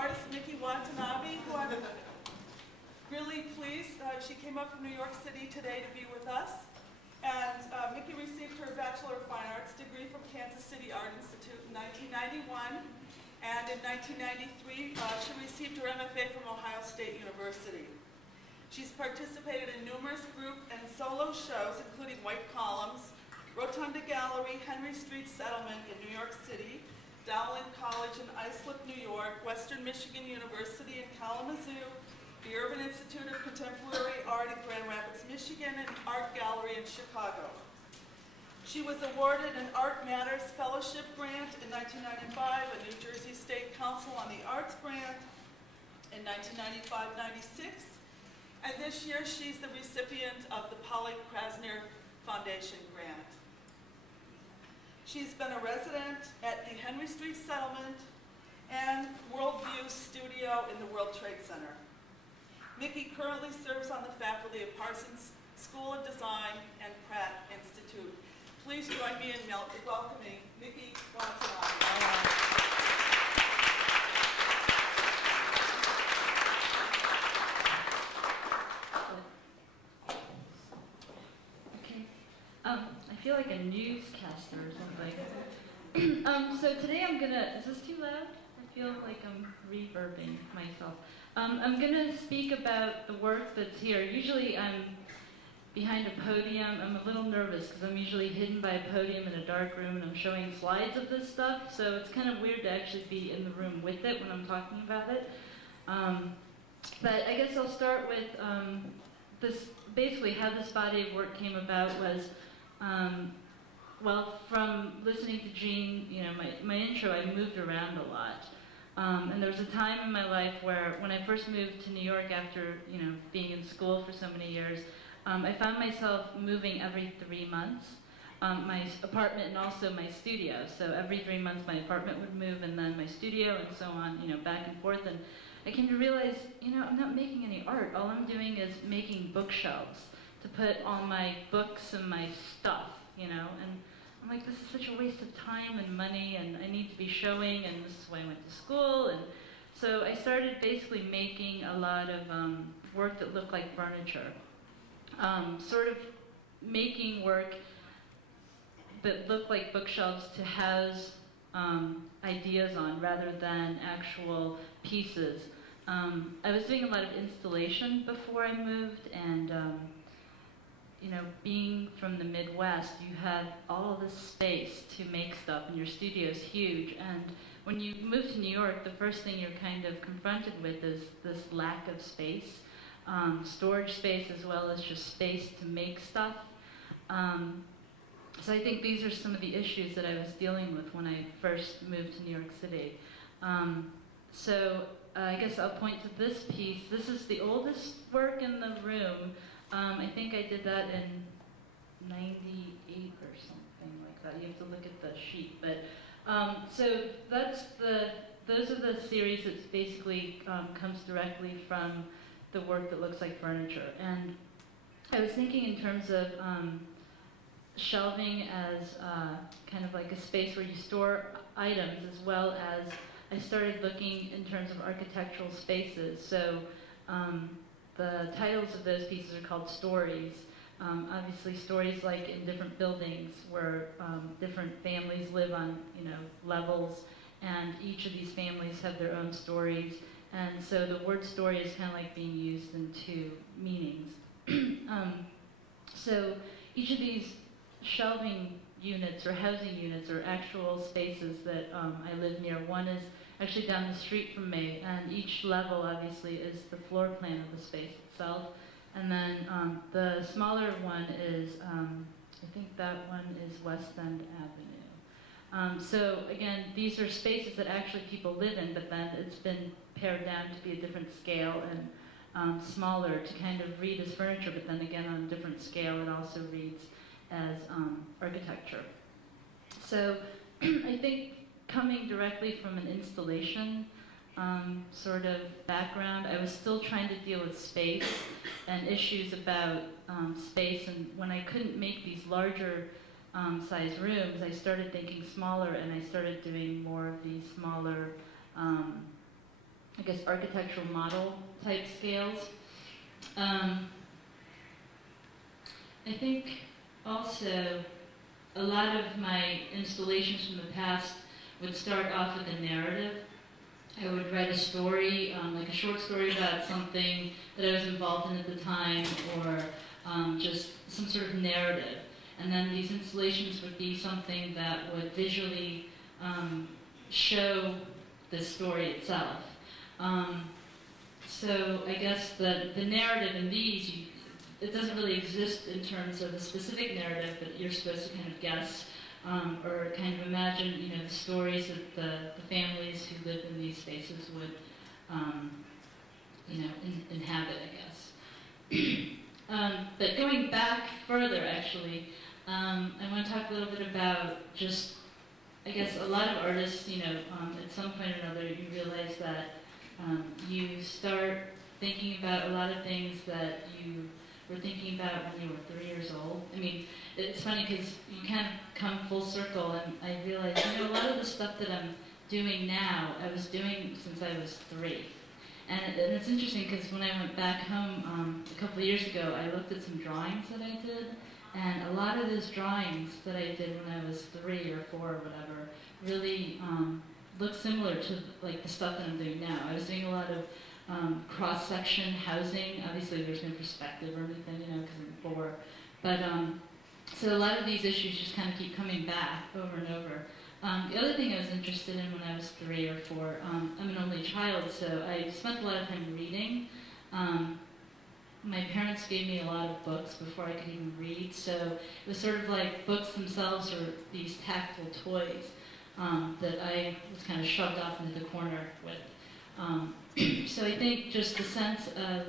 artist Micki Watanabe, who I'm really pleased. She came up from New York City today to be with us. And Micki received her Bachelor of Fine Arts degree from Kansas City Art Institute in 1991. And in 1993, she received her MFA from Ohio State University. She's participated in numerous group and solo shows, including White Columns, Rotunda Gallery, Henry Street Settlement in New York City, Dowling College in Islip, New York, Western Michigan University in Kalamazoo, the Urban Institute of Contemporary Art in Grand Rapids, Michigan, and Art Gallery in Chicago. She was awarded an Art Matters Fellowship Grant in 1995, a New Jersey State Council on the Arts grant in 1995-96, and this year she's the recipient of the Polly Krasner Foundation grant. She's been a resident at the Henry Street Settlement and Worldview Studio in the World Trade Center. Micki currently serves on the faculty of Parsons School of Design and Pratt Institute. Please join me in welcoming Micki Watanabe. I feel like a newscaster or something. So today I'm gonna, is this too loud? I feel like I'm reverbing myself. I'm gonna speak about the work that's here. Usually I'm behind a podium. I'm a little nervous because I'm usually hidden by a podium in a dark room and I'm showing slides of this stuff, so it's kind of weird to actually be in the room with it when I'm talking about it. But I guess I'll start with this, basically how this body of work came about was, well, from listening to Jean, you know, my intro, I moved around a lot. And there was a time in my life where, when I first moved to New York after, you know, being in school for so many years, I found myself moving every 3 months. My apartment and also my studio. So every 3 months my apartment would move and then my studio and so on, you know, back and forth. And I came to realize, you know, I'm not making any art. All I'm doing is making bookshelves to put all my books and my stuff, you know. And I'm like, this is such a waste of time and money, and I need to be showing, and this is why I went to school. And so I started basically making a lot of work that looked like furniture. Sort of making work that looked like bookshelves to house ideas on rather than actual pieces. I was doing a lot of installation before I moved, and you know, being from the Midwest, you have all this space to make stuff, and your studio is huge. And when you move to New York, the first thing you're kind of confronted with is this lack of space, storage space as well as just space to make stuff. So I think these are some of the issues that I was dealing with when I first moved to New York City. I guess I'll point to this piece. This is the oldest work in the room. I think I did that in '98 or something like that. You have to look at the sheet. But so those are the series that basically comes directly from the work that looks like furniture. And I was thinking in terms of shelving as kind of like a space where you store items, as well as I started looking in terms of architectural spaces. So the titles of those pieces are called stories. Obviously stories like in different buildings where different families live on, you know, levels, and each of these families have their own stories. And so the word story is kind of like being used in two meanings. So each of these shelving units or housing units are actual spaces that I live near. One is actually down the street from me, and each level obviously is the floor plan of the space itself. And then the smaller one is, I think that one is West End Avenue. So again, these are spaces that actually people live in, but then it's been pared down to be a different scale and smaller to kind of read as furniture, but then again on a different scale it also reads as architecture. So I think coming directly from an installation sort of background, I was still trying to deal with space and issues about space, and when I couldn't make these larger size rooms, I started thinking smaller, and I started doing more of these smaller, guess, architectural model type scales. I think also a lot of my installations from the past would start off with a narrative. I would write a story, like a short story about something that I was involved in at the time, or just some sort of narrative. And then these installations would be something that would visually show the story itself. So I guess the narrative in these, it doesn't really exist in terms of a specific narrative, but you're supposed to kind of guess or kind of imagine, you know, the stories that the families who live in these spaces would, you know, inhabit, I guess. But going back further, actually, I want to talk a little bit about just, I guess, a lot of artists, you know, at some point or another, you realize that you start thinking about a lot of things that you were thinking about when you were 3 years old. I mean, it's funny because you kind of come full circle, and I realized, you know, a lot of the stuff that I'm doing now, I was doing since I was 3. And it's interesting because when I went back home a couple of years ago, I looked at some drawings that I did, and a lot of those drawings that I did when I was 3 or 4 or whatever really look similar to like the stuff that I'm doing now. I was doing a lot of cross-section housing. Obviously there's no perspective or anything, you know, because I'm 4. But so a lot of these issues just kind of keep coming back over and over. The other thing I was interested in when I was 3 or 4, I'm an only child, so I spent a lot of time reading. My parents gave me a lot of books before I could even read, so it was sort of like books themselves or these tactile toys that I was kind of shoved off into the corner with. So I think just the sense of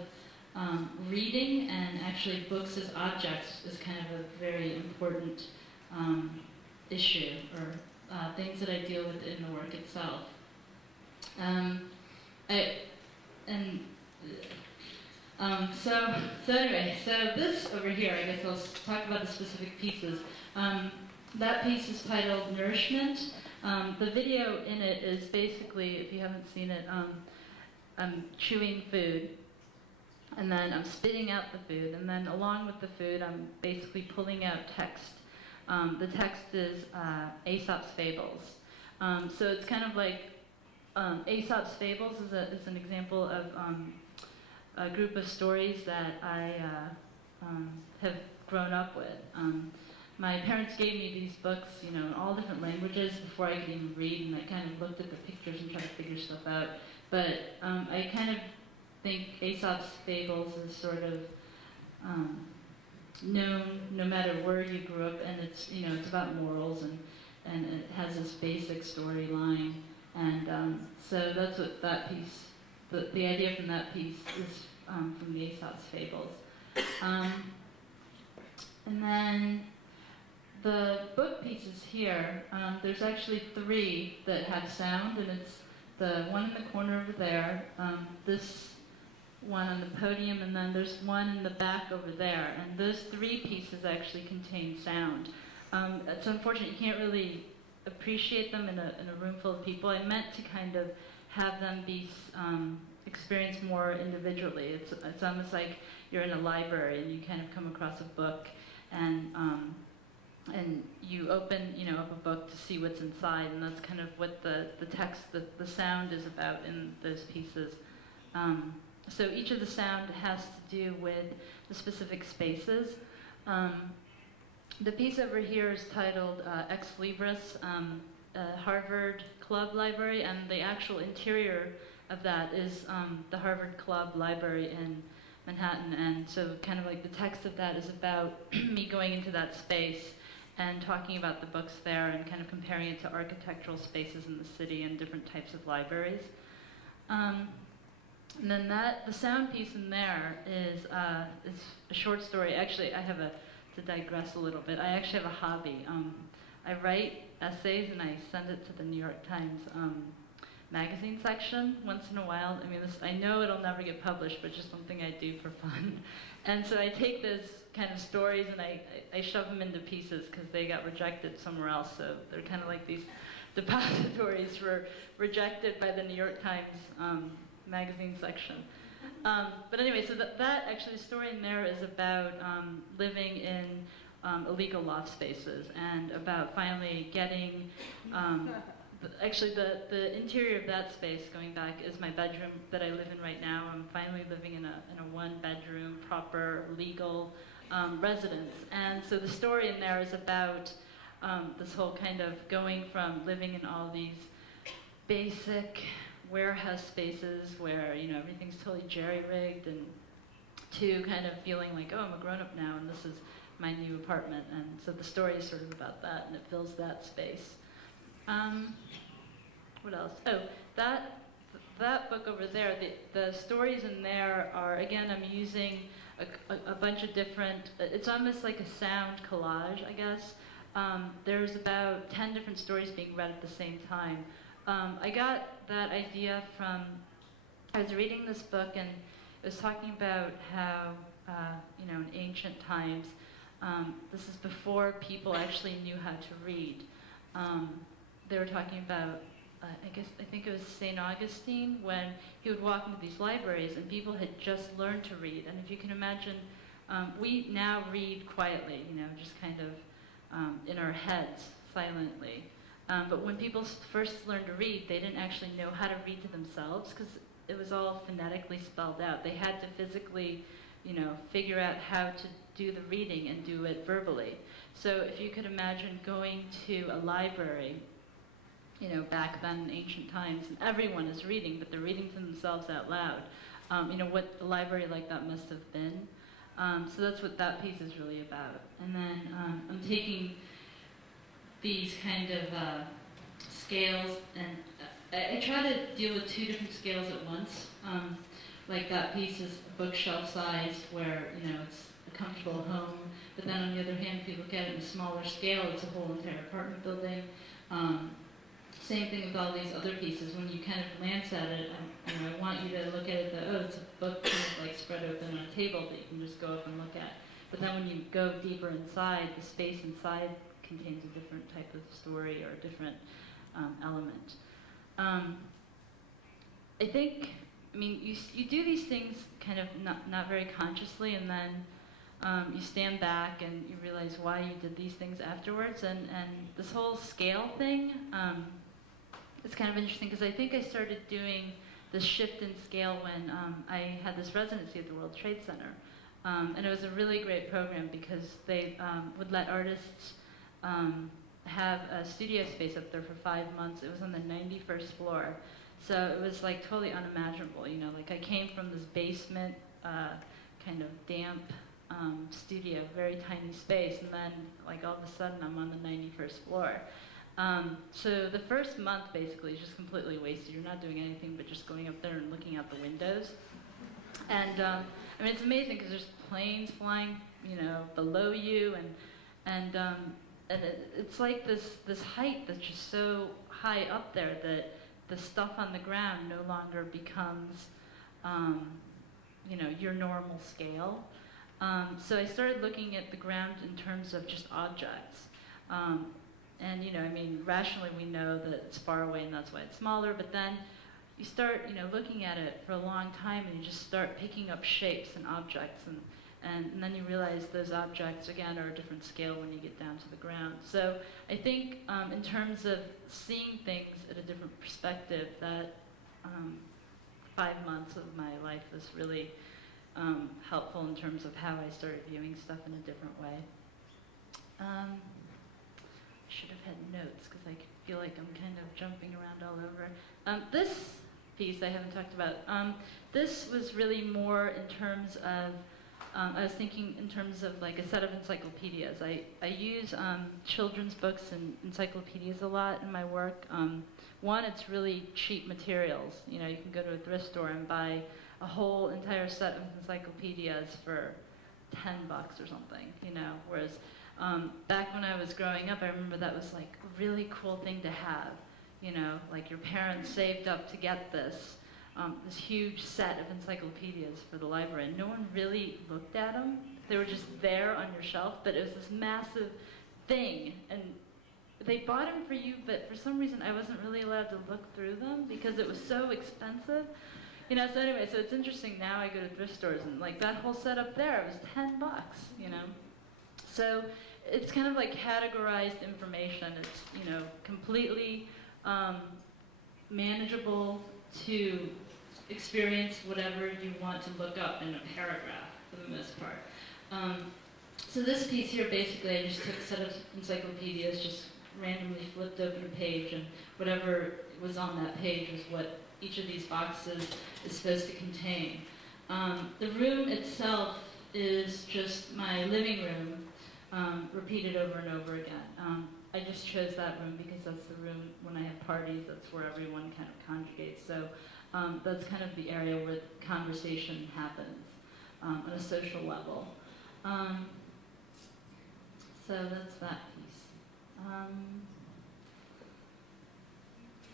reading and actually books as objects is kind of a very important issue, or things that I deal with in the work itself. So anyway, so this over here, I guess I'll talk about the specific pieces. That piece is titled Nourishment. The video in it is basically, if you haven't seen it, I'm chewing food, and then I'm spitting out the food, and then along with the food, I'm basically pulling out text. The text is Aesop's Fables. So it's kind of like Aesop's Fables is an example of a group of stories that I have grown up with. My parents gave me these books, you know, in all different languages before I could even read, and I kind of looked at the pictures and tried to figure stuff out. But I kind of think Aesop's Fables is sort of known no matter where you grew up, and it's, you know, it's about morals, and it has this basic storyline, and so that's what that piece, the idea from that piece is from the Aesop's Fables. And then the book pieces here, there's actually 3 that have sound, and it's the one in the corner over there, this one on the podium, and then there's one in the back over there, and those 3 pieces actually contain sound. It's unfortunate you can't really appreciate them in a room full of people. I meant to kind of have them be experienced more individually. It's almost like you're in a library and you kind of come across a book, and you open, you know, up a book to see what's inside, and that's kind of what the text, the sound is about in those pieces. So each of the sound has to do with the specific spaces. The piece over here is titled Ex Libris, Harvard Club Library, and the actual interior of that is the Harvard Club Library in Manhattan, and so kind of like the text of that is about me going into that space and talking about the books there and kind of comparing it to architectural spaces in the city and different types of libraries. And then the sound piece in there is a short story. Actually, I have to digress a little bit, I actually have a hobby. I write essays and I send it to the New York Times magazine section once in a while. I mean, I know it'll never get published, but just something I do for fun. And so I take those kind of stories and I shove them into pieces because they got rejected somewhere else. So they're kind of like these depositories were rejected by the New York Times magazine section. But anyway, so that actually the story in there is about living in illegal loft spaces and about finally getting, actually the interior of that space, going back, is my bedroom that I live in right now. I'm finally living in a one-bedroom, proper, legal residence. And so the story in there is about this whole kind of going from living in all these basic warehouse spaces where, you know, everything's totally jerry-rigged, and to kind of feeling like, oh, I'm a grown-up now and this is my new apartment. And so the story is sort of about that, and it fills that space. What else? Oh, that book over there, the stories in there are, again, I'm using a bunch of different, it's almost like a sound collage, I guess. There's about 10 different stories being read at the same time. I got that idea from, I was reading this book and it was talking about how, you know, in ancient times, this is before people actually knew how to read. They were talking about, I think it was St. Augustine, when he would walk into these libraries and people had just learned to read. And if you can imagine, we now read quietly, you know, just kind of in our heads, silently. But when people first learned to read, they didn't actually know how to read to themselves because it was all phonetically spelled out. They had to physically, you know, figure out how to do the reading and do it verbally. So if you could imagine going to a library, you know, back then in ancient times, and everyone is reading, but they're reading to themselves out loud. You know, what a library like that must have been. So that's what that piece is really about. And then I'm taking these kind of scales, and I try to deal with two different scales at once. Like that piece is bookshelf size, where, you know, it's a comfortable home. But then on the other hand, if you look at it in a smaller scale, it's a whole entire apartment building. Same thing with all these other pieces. When you kind of glance at it, you know, I want you to look at it that, oh, it's a book kind of like spread open on a table that you can just go up and look at. But then when you go deeper inside, the space inside contains a different type of story or a different element. I think, I mean, you do these things kind of not very consciously, and then you stand back and you realize why you did these things afterwards. And this whole scale thing, it's kind of interesting because I think I started doing this shift in scale when I had this residency at the World Trade Center. And it was a really great program because they would let artists have a studio space up there for 5 months. It was on the 91st floor. So it was like totally unimaginable, you know, like I came from this basement, kind of damp studio, very tiny space, and then like all of a sudden I'm on the 91st floor. So the first month basically is just completely wasted. You're not doing anything but just going up there and looking out the windows. And I mean, it's amazing because there's planes flying, you know, below you, and it's like this height that's just so high up there that the stuff on the ground no longer becomes, you know, your normal scale. So I started looking at the ground in terms of just objects. And, you know, I mean, rationally we know that it's far away and that's why it's smaller, but then you start, you know, looking at it for a long time and you just start picking up shapes and objects, and then you realize those objects, again, are a different scale when you get down to the ground. So I think in terms of seeing things at a different perspective, that 5 months of my life was really helpful in terms of how I started viewing stuff in a different way. Should have had notes because I feel like I'm kind of jumping around all over. This piece I haven't talked about. This was really more in terms of, I was thinking in terms of like a set of encyclopedias. I use children's books and encyclopedias a lot in my work. One, it's really cheap materials. You know, you can go to a thrift store and buy a whole entire set of encyclopedias for $10 or something, you know, whereas back when I was growing up, I remember that was like a really cool thing to have. You know, like your parents saved up to get this huge set of encyclopedias for the library. And no one really looked at them. They were just there on your shelf, but it was this massive thing. And they bought them for you, but for some reason I wasn't really allowed to look through them because it was so expensive. You know, so anyway, so it's interesting now I go to thrift stores and like that whole setup there was $10, you know. So it's kind of like categorized information. It's, you know, completely manageable to experience whatever you want to look up in a paragraph for the most part. So this piece here, basically, I just took a set of encyclopedias, just randomly flipped open a page, and whatever was on that page was what each of these boxes is supposed to contain. The room itself is just my living room, repeated over and over again. I just chose that room because that's the room when I have parties, that's where everyone kind of congregates. So that's kind of the area where conversation happens on a social level. So that's that piece.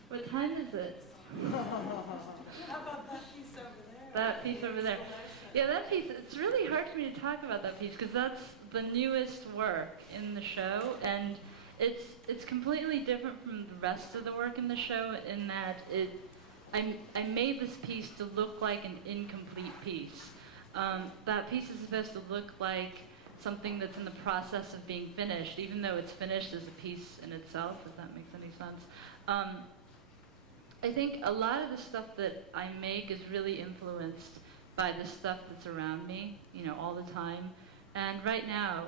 What time is it? How about that piece over there? That piece over there. Yeah, that piece, it's really hard for me to talk about that piece because that's the newest work in the show, and it's completely different from the rest of the work in the show in that I made this piece to look like an incomplete piece. That piece is supposed to look like something that's in the process of being finished, even though it's finished as a piece in itself, if that makes any sense. I think a lot of the stuff that I make is really influenced by the stuff that's around me, you know, all the time. And right now,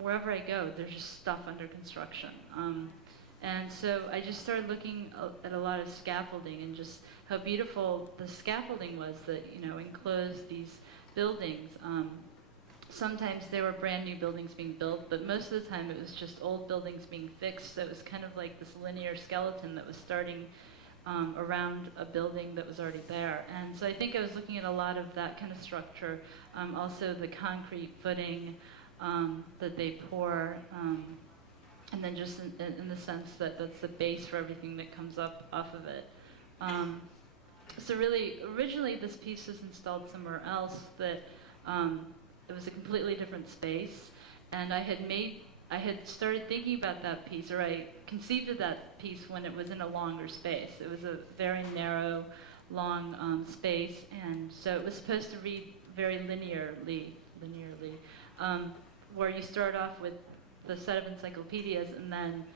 wherever I go, there's just stuff under construction. And so I just started looking at a lot of scaffolding and just how beautiful the scaffolding was that, you know, enclosed these buildings. Sometimes there were brand new buildings being built, but most of the time it was just old buildings being fixed, so it was kind of like this linear skeleton that was starting around a building that was already there. And so I think I was looking at a lot of that kind of structure, also the concrete footing that they pour, and then just in the sense that that's the base for everything that comes up off of it. So really, originally this piece was installed somewhere else that it was a completely different space, and I had started thinking about that piece, or I conceived of that piece when it was in a longer space. It was a very narrow, long space, and so it was supposed to read very linearly, where you start off with the set of encyclopedias, and then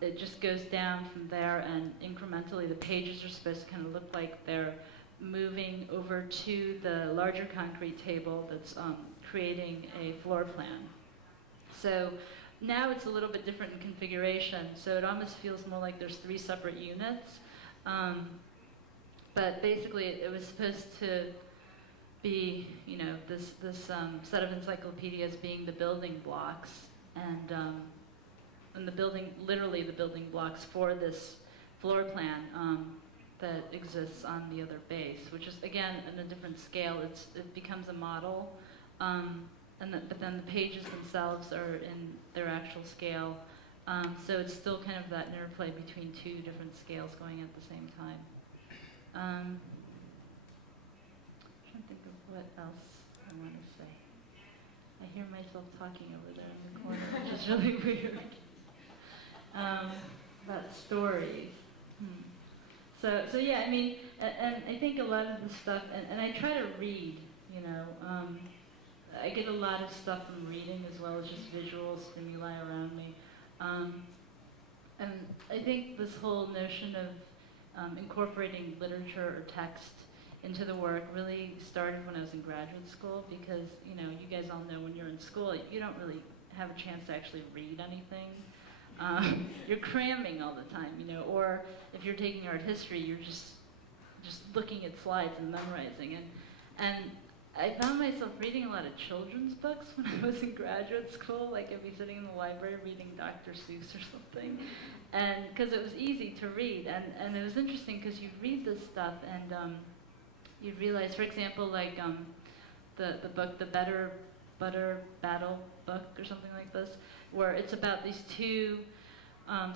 it just goes down from there, and incrementally the pages are supposed to kind of look like they're moving over to the larger concrete table that's creating a floor plan. So now it's a little bit different in configuration, so it almost feels more like there's 3 separate units. But basically it was supposed to be, you know, this set of encyclopedias being the building blocks, and the building, literally the building blocks for this floor plan that exists on the other base, which is, again, in a different scale. It becomes a model, but then the pages themselves are in their actual scale. So it's still kind of that interplay between 2 different scales going at the same time. I'm trying to think of what else I want to say. I hear myself talking over there in the corner, which is really weird. About stories. So yeah, I mean, and I think a lot of the stuff, and I try to read, you know, I get a lot of stuff from reading as well as just visual stimuli around me. And I think this whole notion of incorporating literature or text into the work really started when I was in graduate school, because, you know, you guys all know when you're in school, you don't really have a chance to actually read anything. You're cramming all the time, you know, or if you're taking art history, you're just looking at slides and memorizing. And I found myself reading a lot of children's books when I was in graduate school. Like, I'd be sitting in the library reading Dr. Seuss or something, and because it was easy to read, and it was interesting because you'd read this stuff and you'd realize, for example, like the book, the Butter Battle book or something like this, where it's about these 2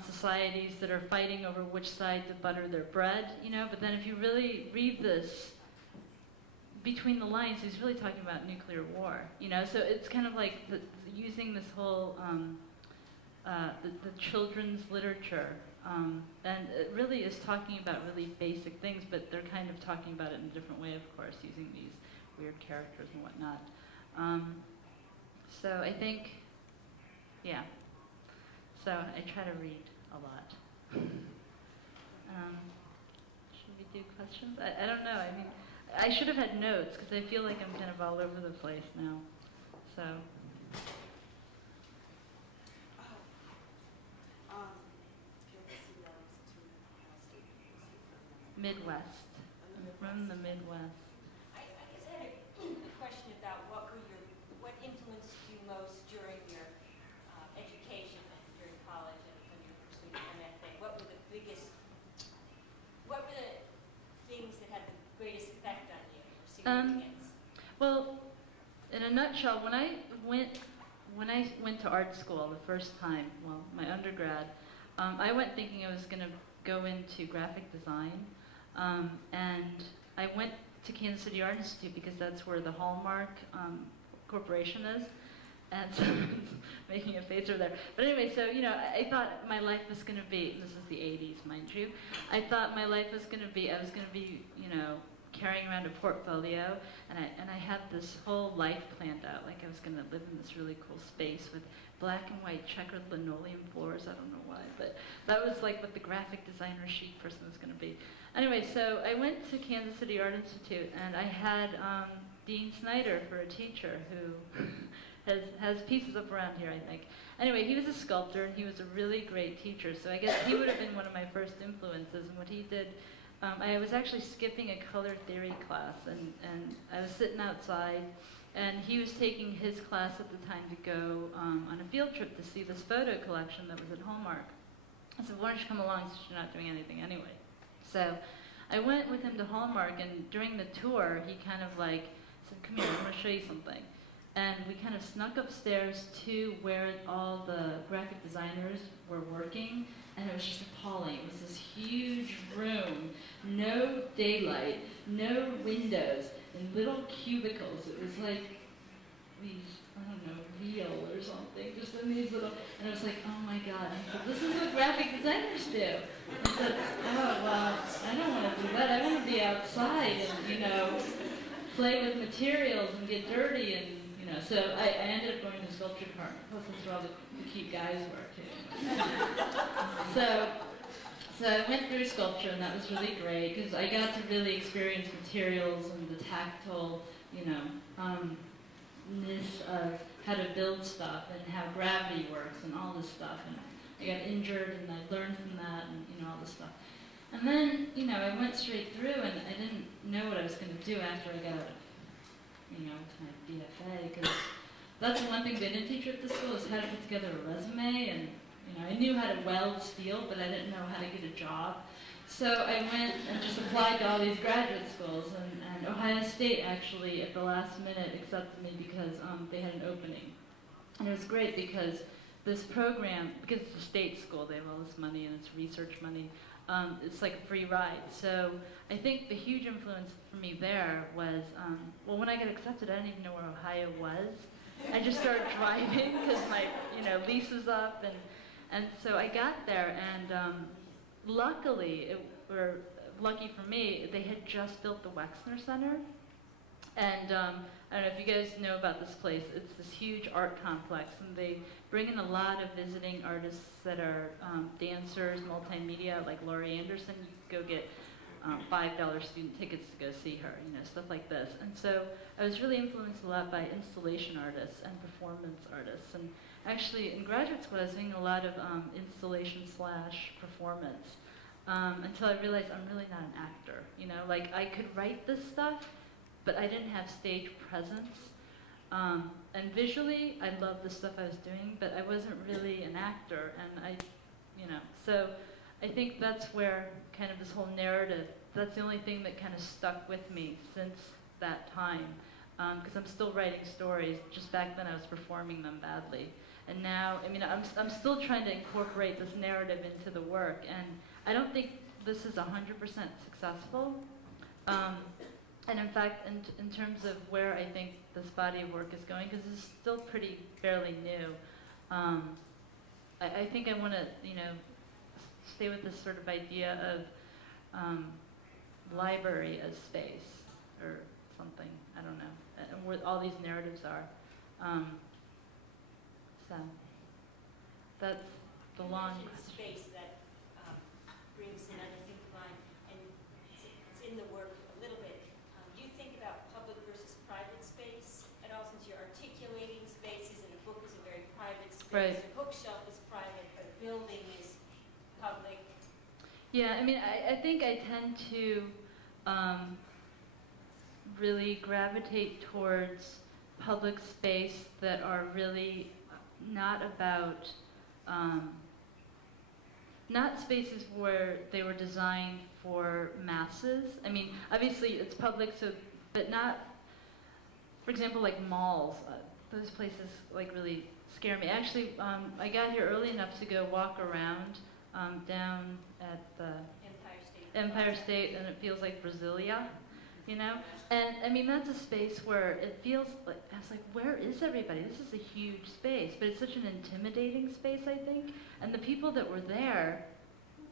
societies that are fighting over which side to butter their bread, you know. But then if you really read this between the lines, he's really talking about nuclear war, you know. So it's kind of like using this whole the children's literature And it really is talking about really basic things, but they're kind of talking about it in a different way, of course, using these weird characters and whatnot. So I think, yeah. So I try to read a lot. Should we do questions? I don't know. I mean, I should have had notes because I feel like I'm kind of all over the place now. So. Midwest. I'm from the Midwest. I guess I had a question about what influenced you most during your education and during college and when you were pursuing an MFA. What were the things that had the greatest effect on you or significance? Well, in a nutshell, when I went to art school the first time, well, my undergrad, I went thinking I was going to go into graphic design. And I went to Kansas City Art Institute because that's where the Hallmark Corporation is. And so it's making a face over there. But anyway, so, you know, I thought my life was going to be, this is the 80s, mind you, I thought my life was going to be, I was going to be, you know, carrying around a portfolio, and I had this whole life planned out, like I was going to live in this really cool space with black and white checkered linoleum floors. I don't know why, but that was like what the graphic designer chic person was going to be. Anyway, so I went to Kansas City Art Institute, and I had Dean Snyder for a teacher who has pieces up around here, I think. Anyway, he was a sculptor, and he was a really great teacher, so I guess he would have been one of my first influences. And what he did, I was actually skipping a color theory class, and I was sitting outside, and he was taking his class at the time to go on a field trip to see this photo collection that was at Hallmark. I said, why don't you come along since you're not doing anything anyway? So I went with him to Hallmark, and during the tour, he kind of like said, come here, I want to show you something. And we kind of snuck upstairs to where all the graphic designers were working, and it was just appalling. It was this huge room, no daylight, no windows, in little cubicles. It was like these, I don't know, real or something, just in these little, and I was like, oh my God. And I said, this is what graphic designers do. I said, oh, well, I don't want to do that. I want to be outside and, you know, play with materials and get dirty and, you know, so I ended up going to sculpture department. Plus, that's where all the cute guys work, too. So I went through sculpture, and that was really great, because I got to really experience materials and the tactile, you know, this how to build stuff and how gravity works and all this stuff. And I got injured, and I learned from that, and, you know, all this stuff. And then, you know, I went straight through, and I didn't know what I was going to do after I got out of, you know, my BFA, because that's the one thing they didn't teach you at the school, is how to put together a resume. And you know, I knew how to weld steel, but I didn't know how to get a job. So I went and just applied to all these graduate schools, and Ohio State actually at the last minute accepted me because they had an opening. And it was great because this program, because it's a state school, they have all this money and it's research money, it's like a free ride. So I think the huge influence for me there was, well, when I got accepted, I didn't even know where Ohio was. I just started driving because my, you know, lease was up, and so I got there, and luckily, or lucky for me, they had just built the Wexner Center. And I don't know if you guys know about this place. It's this huge art complex, and they bring in a lot of visiting artists that are dancers, multimedia, like Laurie Anderson. You could go get $5 student tickets to go see her, you know, stuff like this. And so I was really influenced a lot by installation artists and performance artists. And actually, in graduate school, I was doing a lot of installation / performance until I realized I'm really not an actor. You know, like I could write this stuff, but I didn't have stage presence. And visually, I loved the stuff I was doing, but I wasn't really an actor. And I, you know, so I think that's where kind of this whole narrative, that's the only thing that kind of stuck with me since that time. Because I'm still writing stories. Just back then I was performing them badly. And now, I mean, I'm still trying to incorporate this narrative into the work. And I don't think this is 100% successful. And in fact, in terms of where I think this body of work is going, because it's still fairly new, I think I want to, you know, stay with this sort of idea of library as space or something. I don't know, and where all these narratives are. So that's the long question. Space that brings another thing to mind, and it's in the work a little bit. Do you think about public versus private space at all, since you're articulating spaces, and a book is a very private space, Right. a bookshelf is private, but a building is public? Yeah, I mean, I think I tend to really gravitate towards public space that are really not about, not spaces where they were designed for masses. I mean, obviously it's public, so, but not, for example, like malls. Those places like really scare me. Actually, I got here early enough to go walk around down at the Empire State, and it feels like Brasilia, you know? And I mean, that's a space where it feels like, I was like, where is everybody? This is a huge space, but it's such an intimidating space, I think. And the people that were there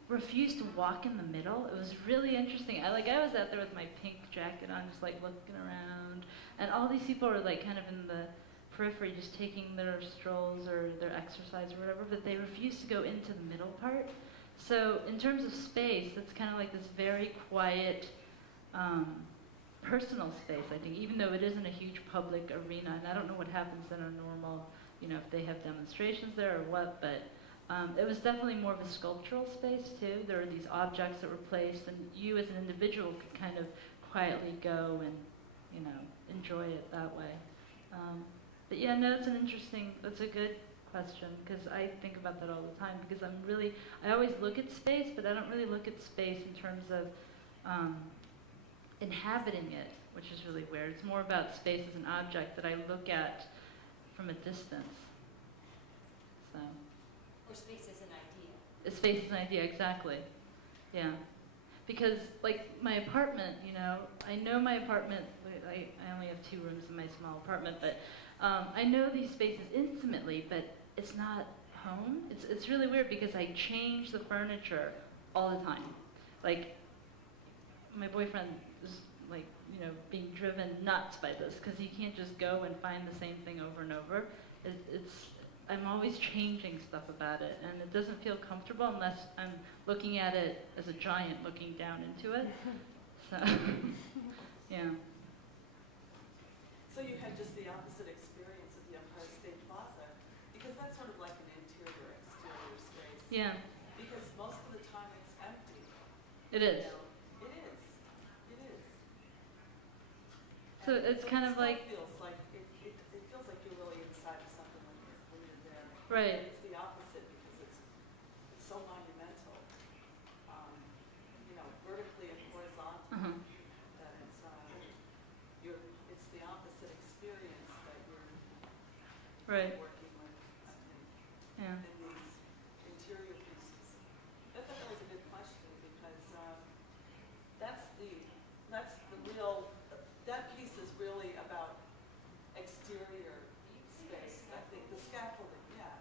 refused to walk in the middle. It was really interesting. I was out there with my pink jacket on, just like looking around. And all these people were like kind of in the periphery, just taking their strolls or their exercise or whatever, but they refused to go into the middle part. So in terms of space, it's kind of like this very quiet, personal space, I think, even though it isn't a huge public arena. And I don't know what happens in a normal, you know, if they have demonstrations there or what, but it was definitely more of a sculptural space too. There were these objects that were placed, and you as an individual could kind of quietly go and, you know, enjoy it that way. But yeah, no, that's a good question, because I think about that all the time, because I always look at space, but I don't really look at space in terms of inhabiting it, which is really weird. It's more about space as an object that I look at from a distance. So. Or space as an idea. Space as an idea, exactly. Yeah. Because, like, my apartment, you know my apartment, I only have 2 rooms in my small apartment, but I know these spaces intimately, but it's not home. It's really weird because I change the furniture all the time. Like, my boyfriend is, like, you know, being driven nuts by this because he can't just go and find the same thing over and over. I'm always changing stuff about it, and it doesn't feel comfortable unless I'm looking at it as a giant looking down into it. So, yeah. So you had just the opposite experience at the Empire State Plaza, because that's sort of like an interior-exterior space. Yeah. Because most of the time it's empty. It is. You know? It is. It is. So it's kind of like. It feels like you're really inside of something when you're there. Right. And it's the opposite because it's so monumental. You know, vertically and horizontally. That it's the opposite experience that you're Right. working with, I think, Yeah. in these interior pieces. I thought that was a good question because that's the real, that piece is really about exterior space. I think the scaffolding, yeah.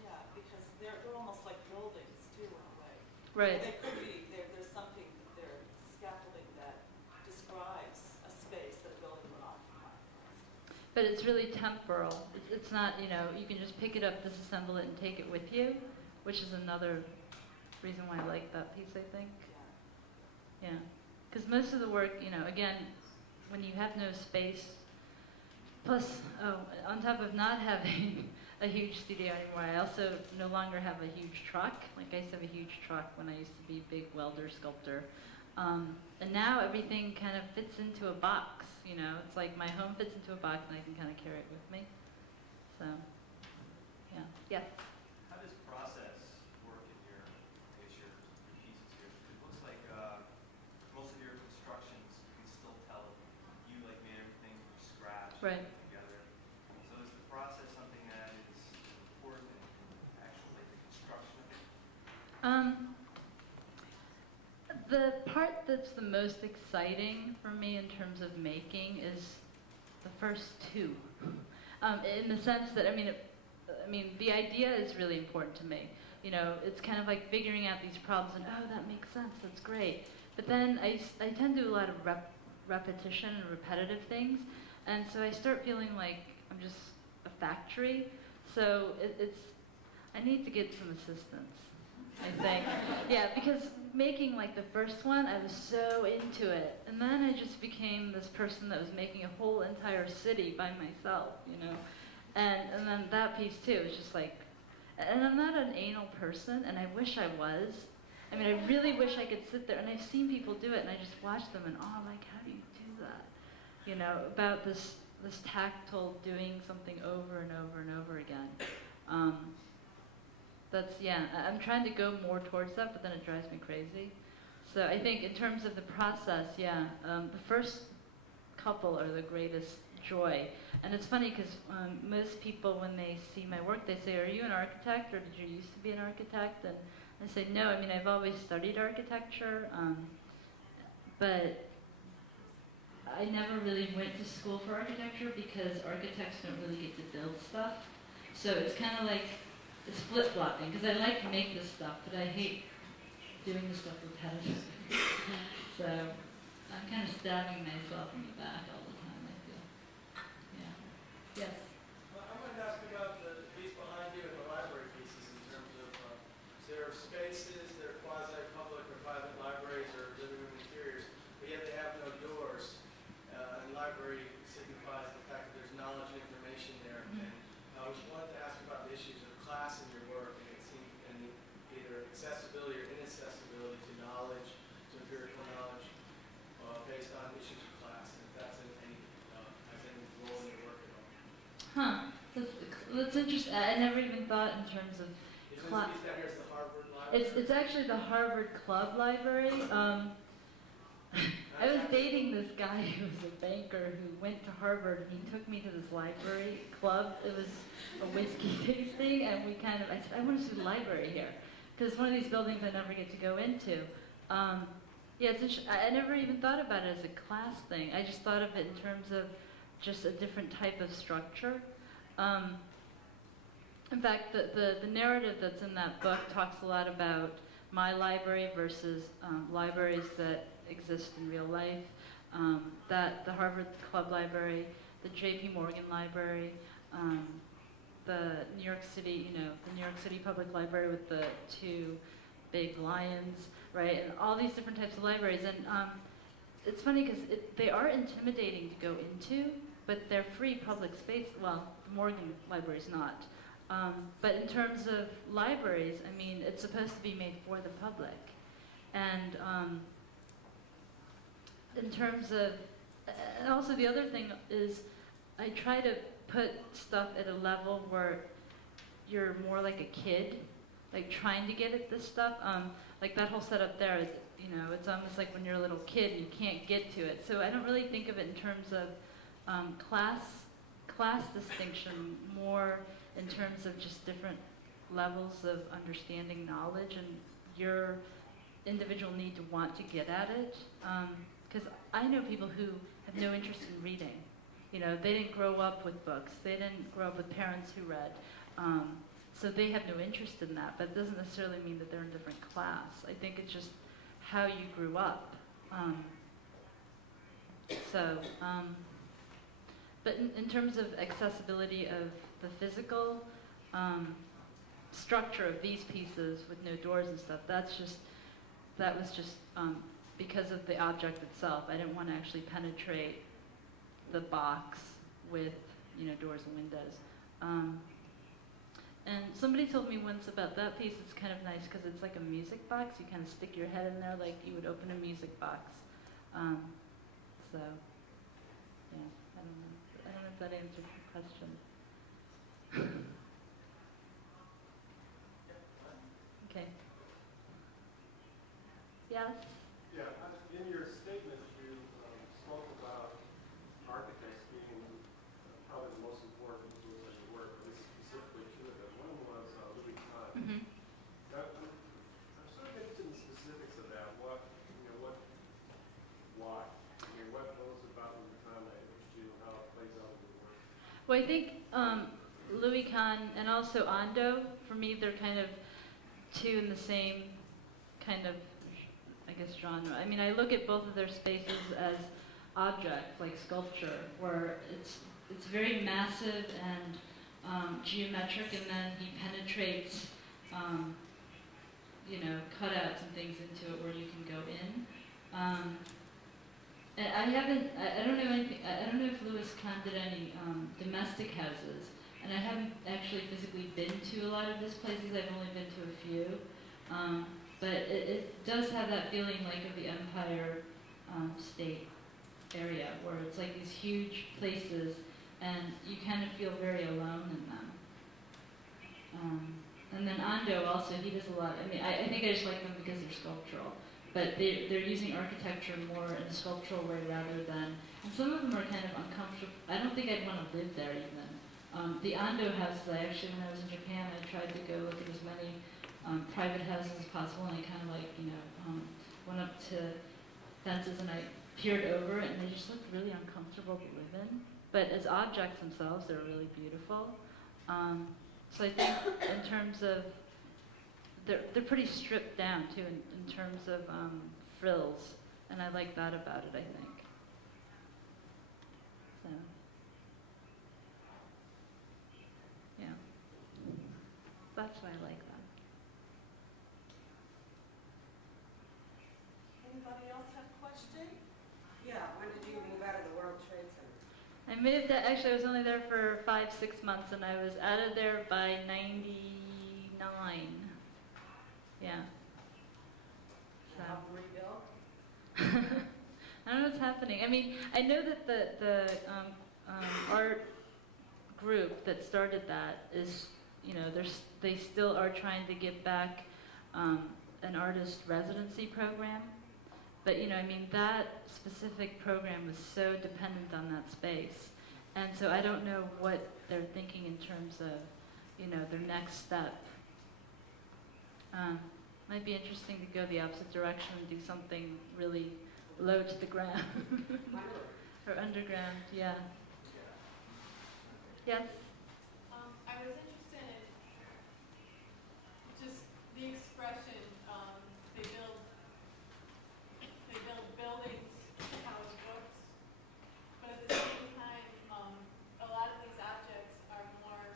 Yeah, because they're almost like buildings too in a way. Right. They could be, there's something, they're scaffolding that describes a space that a building would occupy. But it's really temporal. It's not, you know, you can just pick it up, disassemble it, and take it with you, which is another reason why I like that piece, I think. Yeah. Yeah. Because most of the work, you know, again, when you have no space, plus, on top of not having a huge studio anymore, I also no longer have a huge truck. Like, I used to have a huge truck when I used to be a big welder, sculptor. And now everything kind of fits into a box, you know. It's like my home fits into a box and I can kind of carry it with me. So, yeah. Yes? How does process work in your pieces here? It looks like most of your constructions, you can still tell you like made everything from scratch. Right. Together. So is the process something that is important in actually the construction of it? The part that's the most exciting for me in terms of making is the first 2. In the sense that, I mean, the idea is really important to me. you know, it's kind of like figuring out these problems and, oh, that makes sense, that's great. But then I tend to do a lot of repetition and repetitive things, and so I start feeling like I'm just a factory. So I need to get some assistance, I think. Yeah, because making like the first one, I was so into it. And then I just became this person that was making a whole entire city by myself, you know? And then that piece too, is just like, and I'm not an anal person, and I wish I was. I mean, I really wish I could sit there, and I've seen people do it, and I just watch them, and oh, like, how do you do that? You know, about this tactile doing something over and over and over again. I'm trying to go more towards that, but then it drives me crazy. So I think in terms of the process, the first couple are the greatest joy. And it's funny because most people, when they see my work, they say, are you an architect, or did you used to be an architect? And I say, no, I mean, I've always studied architecture, but I never really went to school for architecture because architects don't really get to build stuff. So it's kind of like it's flip-flopping, because I like to make this stuff, but I hate doing this stuff repetitively. So I'm kind of stabbing myself in the back all the time, I feel. Yeah. Yes? Well, I wanted to ask about the piece behind you and the library pieces in terms of there are spaces, they're quasi-public or private libraries or living room interiors, but yet they have no doors. And library signifies the fact that there's knowledge and information there. Mm-hmm. And I wanted to ask about the issues of class in your work, and it seems, and either accessibility or inaccessibility to knowledge, to empirical knowledge, based on issues of class, and if that's has any role in your work at all. Huh. That's interesting. I never even thought in terms of class. Is that here is the Harvard Library? It's actually the Harvard Club Library. I was dating this guy who was a banker who went to Harvard, and he took me to this library club. It was a whiskey tasting, and I said, I want to see the library here, because it's one of these buildings I never get to go into. I never even thought about it as a class thing. I just thought of it in terms of just a different type of structure. In fact, the narrative that's in that book talks a lot about my library versus libraries that exist in real life. The Harvard Club Library, the J.P. Morgan Library, the New York City, the New York City Public Library with the two big lions, right? And all these different types of libraries. And it's funny because they are intimidating to go into, but they're free public space. Well, the Morgan Library's not. But in terms of libraries, I mean, it's supposed to be made for the public. And in terms of, and also the other thing is, I try to put stuff at a level where you're more like a kid, like trying to get at this stuff. Like that whole setup there is, it's almost like when you're a little kid and you can't get to it. So I don't really think of it in terms of class distinction, more in terms of just different levels of understanding knowledge and your individual need to want to get at it. Because I know people who have no interest in reading. They didn't grow up with books. They didn't grow up with parents who read. So they have no interest in that, but it doesn't necessarily mean that they're in a different class. I think it's just how you grew up. But in terms of accessibility of the physical structure of these pieces with no doors and stuff, that was just because of the object itself. I didn't want to actually penetrate the box with doors and windows. And somebody told me once about that piece, it's kind of nice because it's like a music box. You kind of stick your head in there like you would open a music box. So, yeah, I don't know. I don't know if that answered your question. Okay. Yes? Yeah, in your statement, you spoke about architects being probably the most important influence on your work, at least specifically two of them. One was Louis Kahn. Mm-hmm. I'm sort of interested in the specifics of that. Why? I mean, what was about Louis Kahn that interested you, and how it plays out in your work? Well, I think Louis Kahn and also Ando, for me, they're kind of two in the same kind of, I guess, genre. I mean, I look at both of their spaces as objects, like sculpture, where it's very massive and geometric, and then he penetrates, you know, cutouts and things into it where you can go in. And I don't know anything. I don't know if Louis Kahn did any domestic houses, and I haven't actually physically been to a lot of his places. I've only been to a few, but it does have that feeling like of the Empire State area, where it's like these huge places, and you kind of feel very alone in them. And then Ando also, he does a lot. I mean, I think I just like them because they're sculptural. But they're using architecture more in a sculptural way rather than, and some of them are kind of uncomfortable. I don't think I'd want to live there even. The Ando house, when I was in Japan, I tried to go look at as many private houses as possible, and I kind of like, you know, went up to fences and I peered over it, and they just looked really uncomfortable to live in. But as objects themselves, they're really beautiful. So I think in terms of, they're pretty stripped down too in terms of frills, and I like that about it, I think. So, yeah, that's why I like them. Anybody else have a question? Yeah, when did you move out of the World Trade Center? I moved, actually I was only there for 5-6 months, and I was out of there by 99. Yeah. So. Help rebuild? I don't know what's happening. I mean, I know that the art group that started that is, you know, they still are trying to get back an artist residency program. But, you know, I mean, that specific program was so dependent on that space. And so I don't know what they're thinking in terms of, you know, their next step. Might be interesting to go the opposite direction and do something really low to the ground. Or underground, yeah. Yes? I was interested in just the expression, they build buildings to house books, but at the same time, a lot of these objects are more,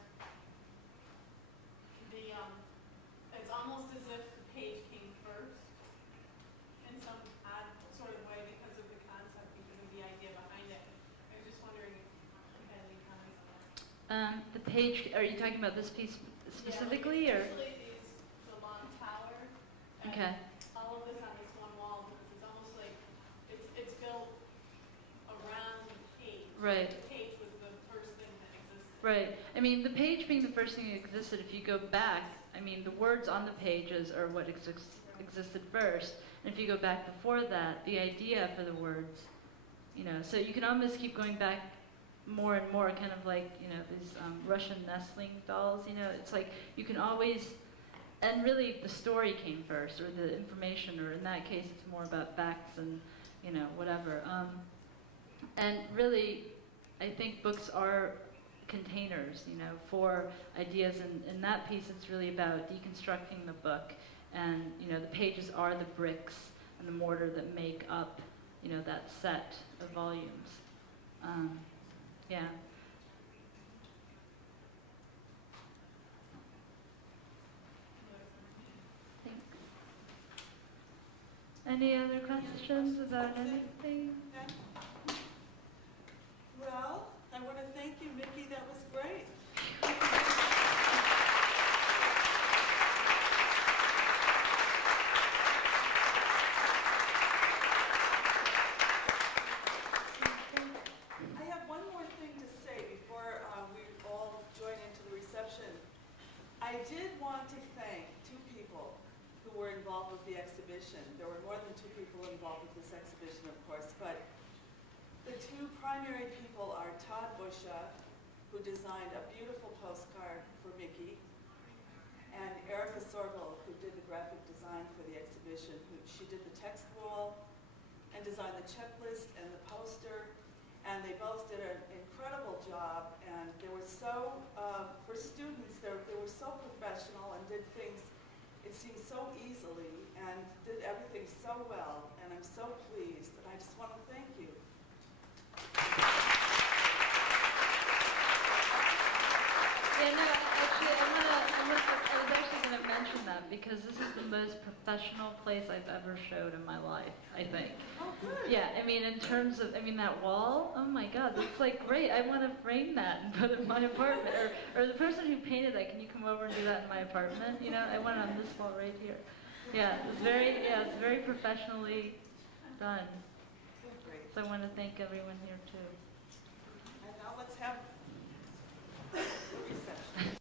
it's almost as if the page came first in some odd sort of way because of the concept, because of the idea behind it. I was just wondering if you had any comments on that. The page, are you talking about this piece specifically, yeah, or? Especially the long tower. And Okay. all of this on this one wall, because it's almost like it's built around the page. Right. The page was the first thing that existed. Right. I mean, the page being the first thing that existed, if you go back, I mean, the words on the pages are what existed first. And if you go back before that, the idea for the words, you know, so you can almost keep going back more and more, kind of like, you know, these Russian nestling dolls, you know, it's like you can always, and really the story came first, or the information, or in that case it's more about facts and, you know, whatever. And really, I think books are containers, you know, for ideas, and in that piece it's really about deconstructing the book, and, you know, the pages are the bricks and the mortar that make up, you know, that set of volumes. Yeah. Thanks. Any other questions about anything? Yeah. Well, I want to thank you, Micki. That was great. I have one more thing to say before we all join into the reception. I did want to thank two people who were involved with the exhibition. There were more than two people involved with this exhibition, of course, but the two primary people are Todd Busha, who designed a beautiful postcard for Micki, and Erica Sorgel, who did the graphic design for the exhibition. She did the text wall and designed the checklist and the poster, and they both did an incredible job, and they were so, for students, they were so professional and did things. it seemed so easily and did everything so well, and I'm so pleased, and I just want to thank you. Yeah, no, actually, I was actually going to mention that because this is the most professional place I've ever showed in my life, I think. Oh, good. Yeah, I mean, in terms of, I mean, that wall, oh my God, that's like great. I want to frame that and put it in my apartment. Or the person who painted that, can you come over and do that in my apartment? You know, I want it on this wall right here. Yeah, it's very professionally done. Great. So I want to thank everyone here too. And now let's have the reception.